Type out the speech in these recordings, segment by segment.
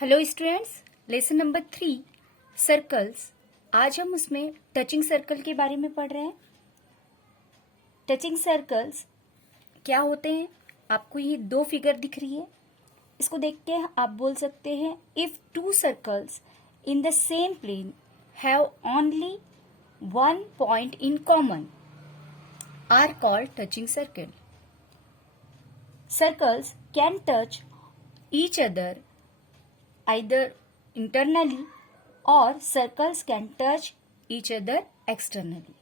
Hello students, lesson number 3 circles. आज हम उसमें टचिंग सर्कल के बारे में पढ़ रहे हैं। टचिंग सर्कल्स क्या होते हैं? आपको ये दो फिगर दिख रही है, इसको देख के आप बोल सकते हैं if two circles in the same plane have only one point in common are called touching circle. Circles can touch each other either internally or circles can touch each other externally.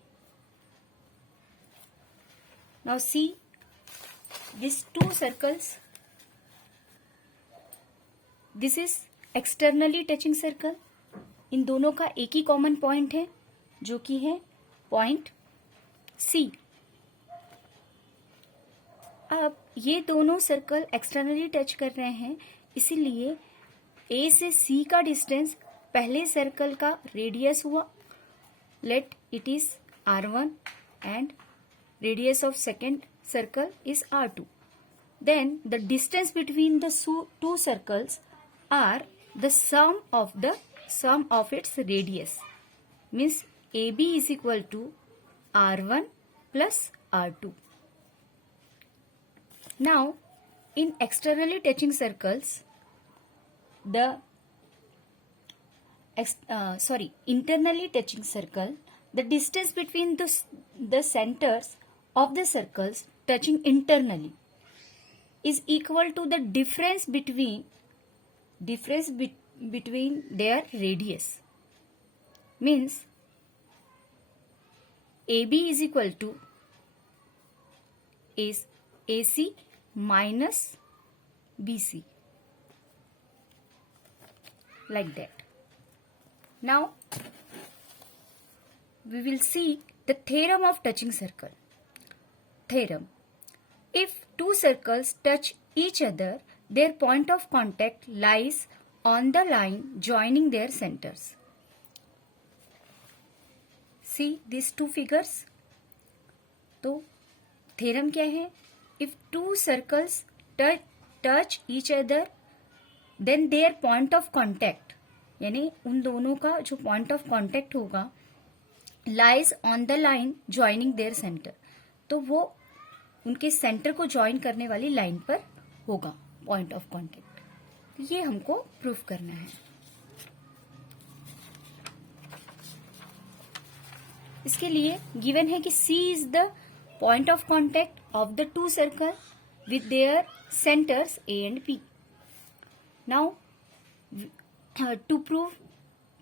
Now see these two circles. This is externally touching circle. इन दोनों का एक ही common point है जो कि है point C। अब ये दोनों सर्कल एक्सटर्नली टच कर रहे हैं, इसीलिए A से C का डिस्टेंस पहले सर्कल का रेडियस हुआ, let it is R1 and radius of second circle is R2. Then the distance between the two circles are the sum of its radius, means AB is equal to R1 plus R2. Now, in externally touching circles, internally touching circle, the distance between the centers of the circles touching internally is equal to the difference between their radius. Means AB is equal to AC minus BC, like that. Now we will see the theorem of touching circle. Theorem: if two circles touch each other, their point of contact lies on the line joining their centers. See these two figures. तो theorem क्या है? If two circles touch each other, then their point of contact, यानी उन दोनों का जो point of contact होगा, lies on the line joining their center. तो वो उनके सेंटर को ज्वाइन करने वाली लाइन पर होगा point of contact. ये हमको प्रूफ करना है. इसके लिए गिवन है कि C is the point of contact of the two circles with their centers A and P. Now, to prove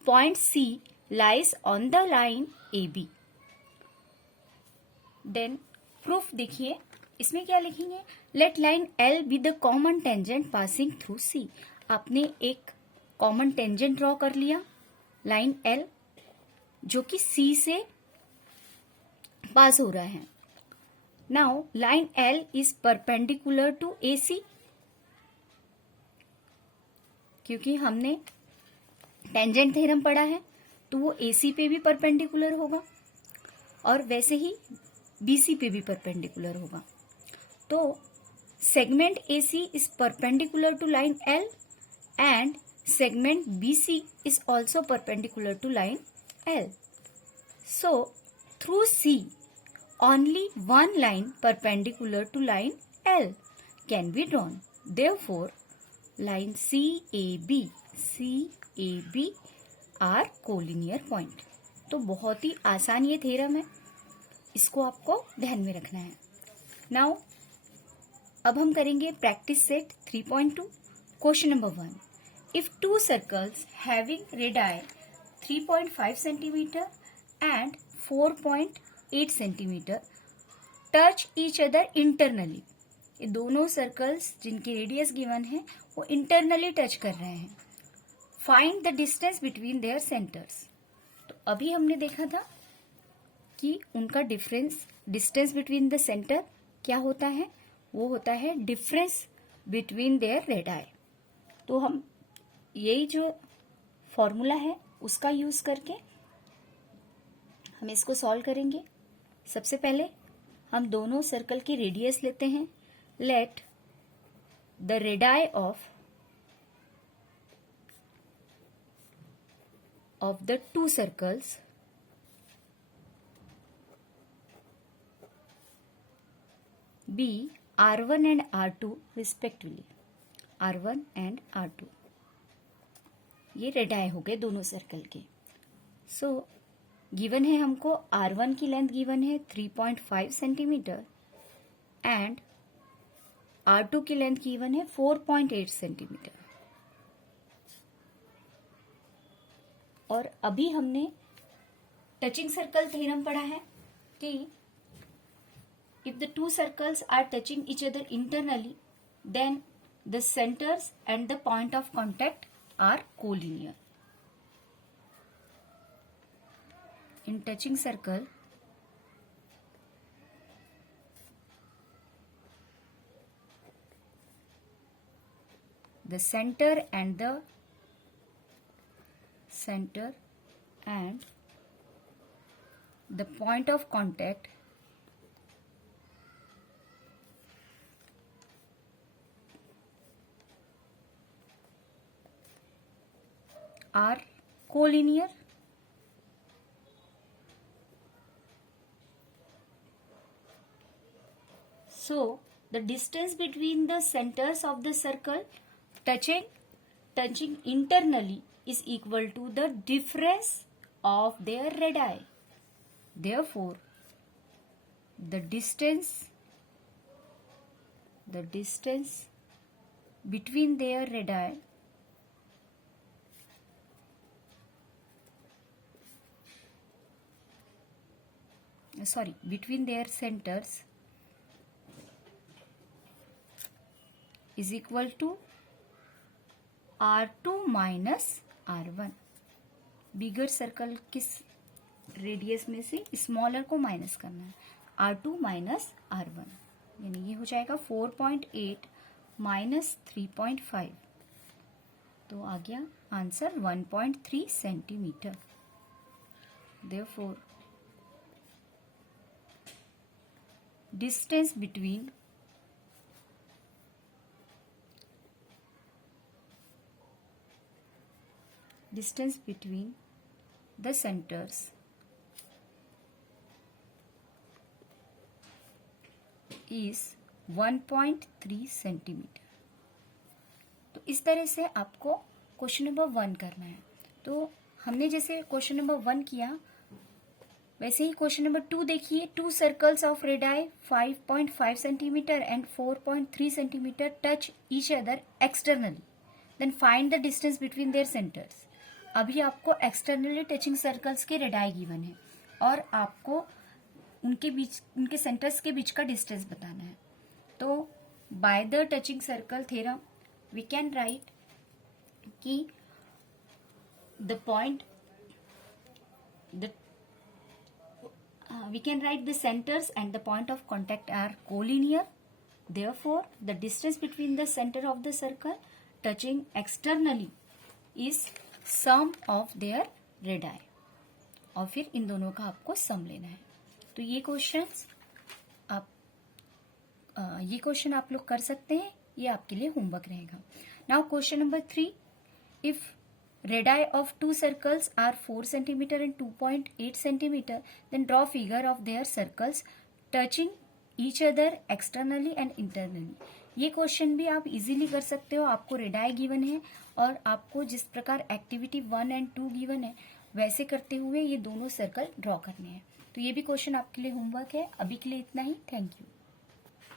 point C lies on the line AB. Then proof देखिए, इसमें क्या लिखेंगे? Let line L be the common tangent passing through C. आपने एक common tangent draw कर लिया, line L, जो कि C से पास हो रहा है. Now line L is perpendicular to AC, क्योंकि हमने टेंजेंट थ्योरम पढ़ा है तो वो AC पे भी परपेंडिकुलर होगा और वैसे ही BC पे भी परपेंडिकुलर होगा. तो segment AC is perpendicular to line L and segment BC is also perpendicular to line L. So through C, only one line perpendicular to line L can be drawn. Therefore, line CAB are collinear point. तो बहुत ही आसान ये theorem है, इसको आपको ध्यान में रखना है. नाउ अब हम करेंगे practice set 3.2. Question number 1. If two circles having radii 3.5 centimetre and 4.8 centimetre touch each other internally, ये दोनों सर्कल्स जिनकी रेडियस गिवन है वो इंटरनली टच कर रहे हैं. Find the distance between their centres. तो अभी हमने देखा था कि उनका डिस्टेंस बिटवीन द सेंटर क्या होता है? वो होता है डिफरेंस बिटवीन देयर रेडियाई. तो हम यही जो फॉर्मूला है उसका यूज करके हम इसको सॉल्व करेंगे. सबसे पहले हम दोनों सर्कल की रेडियस लेते हैं. Let the radii of of the two circles be R1 and R2 respectively. R1 and R2 ये रेडाई हो गए दोनों सर्कल के. सो गिवन है हमको R1 की लेंथ गिवन है 3.5 सेंटीमीटर एंड R2 की लेंथ गिवन है 4.8 सेंटीमीटर. और अभी हमने टचिंग सर्कल थ्योरम पढ़ा है कि if the two circles are touching each other internally, then the centers and the point of contact are collinear. In touching circle, the center and the point of contact are collinear. So the distance between the centers of the circle touching internally is equal to the difference of their radii. Therefore, the distance between their radii between their centers is equal to R2 minus R1. Bigger circle किस radius में से smaller को minus करना है. R2 minus R1 यानी ये हो जाएगा 4.8 माइनस 3.5. तो आ गया answer 1.3 centimetre. Therefore, distance between the centers is 1.3 centimetre. तो इस तरह से आपको क्वेश्चन नंबर 1 करना है. तो हमने जैसे क्वेश्चन नंबर 1 किया वैसे ही क्वेश्चन नंबर 2 देखिए. Two circles of radii 5.5 centimetre and 4.3 centimetre touch each other externally, then find the distance between their centres. अभी आपको एक्सटर्नली टचिंग सर्कल्स के रेडाई गिवन है और आपको उनके सेंटर्स के बीच का डिस्टेंस बताना है. तो by the touching circle theorem we can write कि we can write the centers and the point of contact are collinear. Therefore, the distance between the center of the circle touching externally is sum of their radii. और फिर इन दोनों का आपको सम लेना है. तो ये क्वेश्चन आप लोग कर सकते हैं. ये आपके लिए होमवर्क रहेगा. Now question number 3. If radii of two circles are 4 centimeter and 2.8 centimeter, then draw figure of their circles touching each other externally and internally. ये क्वेश्चन भी आप इजीली कर सकते हो. आपको रेडाई गिवन है और आपको जिस प्रकार एक्टिविटी 1 एंड 2 गिवन है वैसे करते हुए ये दोनों सर्कल ड्रॉ करने हैं. तो ये भी क्वेश्चन आपके लिए होमवर्क है. अभी के लिए इतना ही. Thank you.